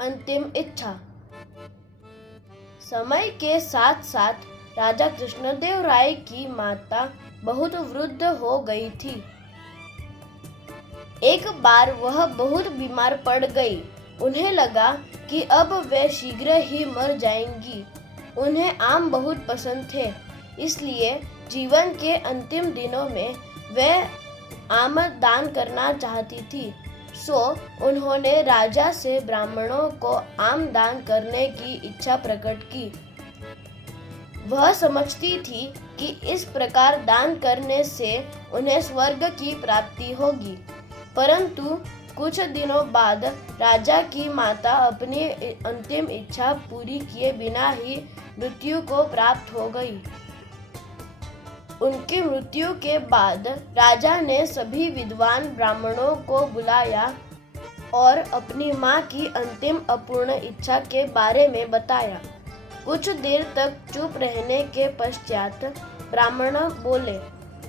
अंतिम इच्छा। समय के साथ साथ राजा कृष्णदेव राय की माता बहुत वृद्ध हो गई थी। एक बार वह बहुत बीमार पड़ गई। उन्हें लगा कि अब वे शीघ्र ही मर जाएंगी। उन्हें आम बहुत पसंद थे, इसलिए जीवन के अंतिम दिनों में वे आम दान करना चाहती थी। सो उन्होंने राजा से ब्राह्मणों को आम दान करने की इच्छा प्रकट की। वह समझती थी कि इस प्रकार दान करने से उन्हें स्वर्ग की प्राप्ति होगी। परंतु कुछ दिनों बाद राजा की माता अपनी अंतिम इच्छा पूरी किए बिना ही मृत्यु को प्राप्त हो गई। उनकी मृत्यु के बाद राजा ने सभी विद्वान ब्राह्मणों को बुलाया और अपनी मां की अंतिम अपूर्ण इच्छा के बारे में बताया। कुछ देर तक चुप रहने के पश्चात ब्राह्मण बोले,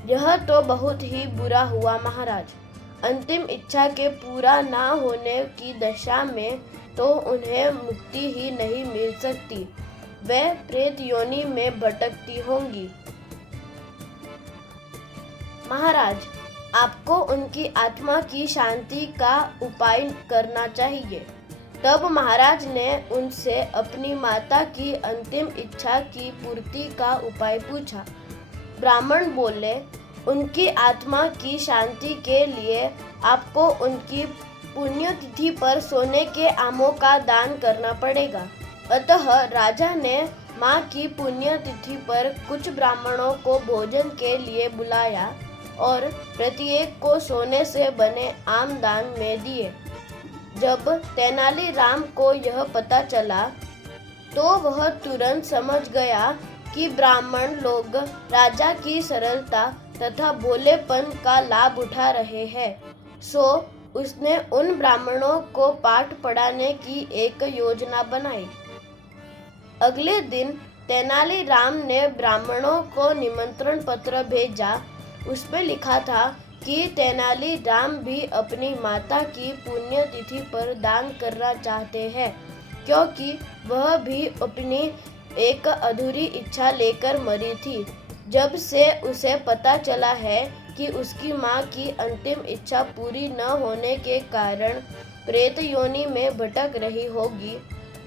यह तो बहुत ही बुरा हुआ महाराज। अंतिम इच्छा के पूरा ना होने की दशा में तो उन्हें मुक्ति ही नहीं मिल सकती। वे प्रेत योनि में भटकती होंगी। महाराज, आपको उनकी आत्मा की शांति का उपाय करना चाहिए। तब महाराज ने उनसे अपनी माता की अंतिम इच्छा की पूर्ति का उपाय पूछा। ब्राह्मण बोले, उनकी आत्मा की शांति के लिए आपको उनकी पुण्यतिथि पर सोने के आमों का दान करना पड़ेगा। अतः राजा ने मां की पुण्यतिथि पर कुछ ब्राह्मणों को भोजन के लिए बुलाया और प्रत्येक को सोने से बने आम दान में दिए। जब तेनालीराम को यह पता चला तो वह तुरंत समझ गया कि ब्राह्मण लोग राजा की सरलता तथा भोलेपन का लाभ उठा रहे हैं। सो उसने उन ब्राह्मणों को पाठ पढ़ाने की एक योजना बनाई। अगले दिन तेनालीराम ने ब्राह्मणों को निमंत्रण पत्र भेजा। उसमें लिखा था कि तेनालीराम भी अपनी माता की पुण्यतिथि पर दान करना चाहते हैं, क्योंकि वह भी अपनी एक अधूरी इच्छा लेकर मरी थी। जब से उसे पता चला है कि उसकी मां की अंतिम इच्छा पूरी न होने के कारण प्रेत योनि में भटक रही होगी,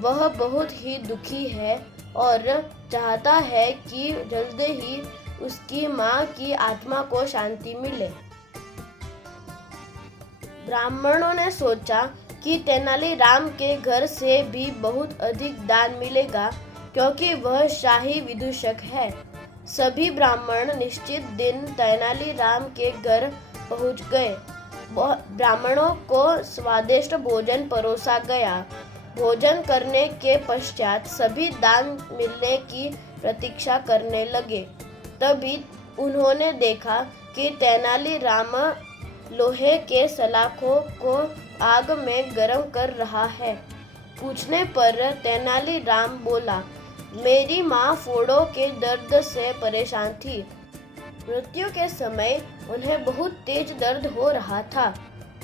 वह बहुत ही दुखी है और चाहता है कि जल्द ही उसकी मां की आत्मा को शांति मिले। ब्राह्मणों ने सोचा कि तेनालीराम के घर से भी बहुत अधिक दान मिलेगा, क्योंकि वह शाही विदूषक है। सभी ब्राह्मण निश्चित दिन तेनालीराम के घर पहुंच गए। ब्राह्मणों को स्वादिष्ट भोजन परोसा गया। भोजन करने के पश्चात सभी दान मिलने की प्रतीक्षा करने लगे। तभी उन्होंने देखा कि तेनालीराम लोहे के सलाखों को आग में गर्म कर रहा है। पूछने पर तेनालीराम बोला, मेरी माँ फोड़ों के दर्द से परेशान थी। मृत्यु के समय उन्हें बहुत तेज दर्द हो रहा था।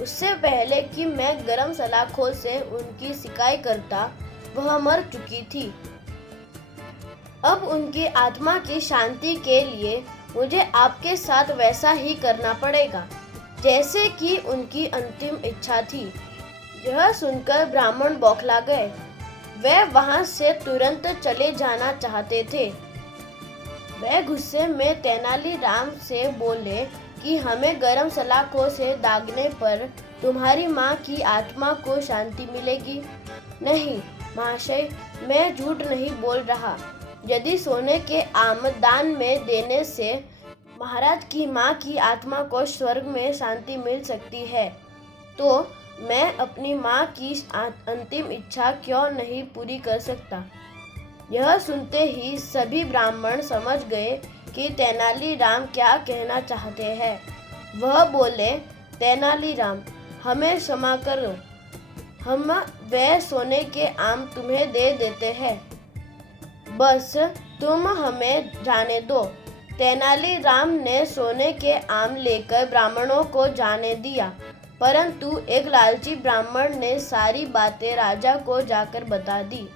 उससे पहले कि मैं गर्म सलाखों से उनकी सिकाई करता, वह मर चुकी थी। अब उनकी आत्मा की शांति के लिए मुझे आपके साथ वैसा ही करना पड़ेगा जैसे कि उनकी अंतिम इच्छा थी। यह सुनकर ब्राह्मण बौखला गए। वे वहां से तुरंत चले जाना चाहते थे। वे गुस्से में तेनालीराम से बोले कि हमें गर्म सलाखों से दागने पर तुम्हारी माँ की आत्मा को शांति मिलेगी। नहीं महाशय, मैं झूठ नहीं बोल रहा। यदि सोने के आम दान में देने से महाराज की माँ की आत्मा को स्वर्ग में शांति मिल सकती है, तो मैं अपनी माँ की अंतिम इच्छा क्यों नहीं पूरी कर सकता। यह सुनते ही सभी ब्राह्मण समझ गए कि तेनालीराम क्या कहना चाहते हैं। वह बोले, तेनालीराम, हमें क्षमा करो, हम वे सोने के आम तुम्हें दे देते हैं, बस तुम हमें जाने दो। तेनालीराम ने सोने के आम लेकर ब्राह्मणों को जाने दिया। परंतु एक लालची ब्राह्मण ने सारी बातें राजा को जाकर बता दी।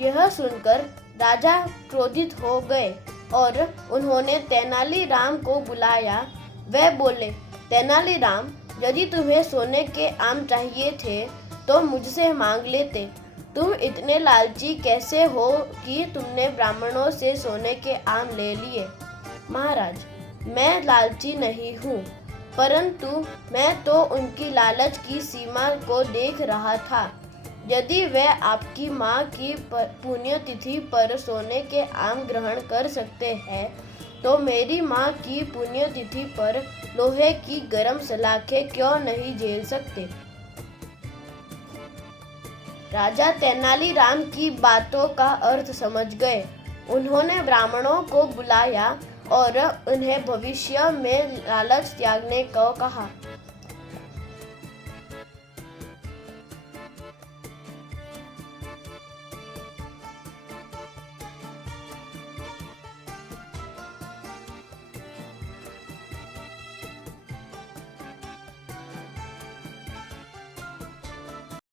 यह सुनकर राजा क्रोधित हो गए और उन्होंने तेनालीराम को बुलाया। वह बोले, तेनालीराम, यदि तुम्हें सोने के आम चाहिए थे तो मुझसे मांग लेते। तुम इतने लालची कैसे हो कि तुमने ब्राह्मणों से सोने के आम ले लिए? महाराज, मैं लालची नहीं हूँ, परंतु मैं तो उनकी लालच की सीमा को देख रहा था। यदि वे आपकी माँ की पुण्यतिथि पर सोने के आम ग्रहण कर सकते हैं तो मेरी माँ की पुण्यतिथि पर लोहे की गरम सलाखें क्यों नहीं झेल सकते? राजा तेनालीराम की बातों का अर्थ समझ गए। उन्होंने ब्राह्मणों को बुलाया और उन्हें भविष्य में लालच त्यागने को कहा।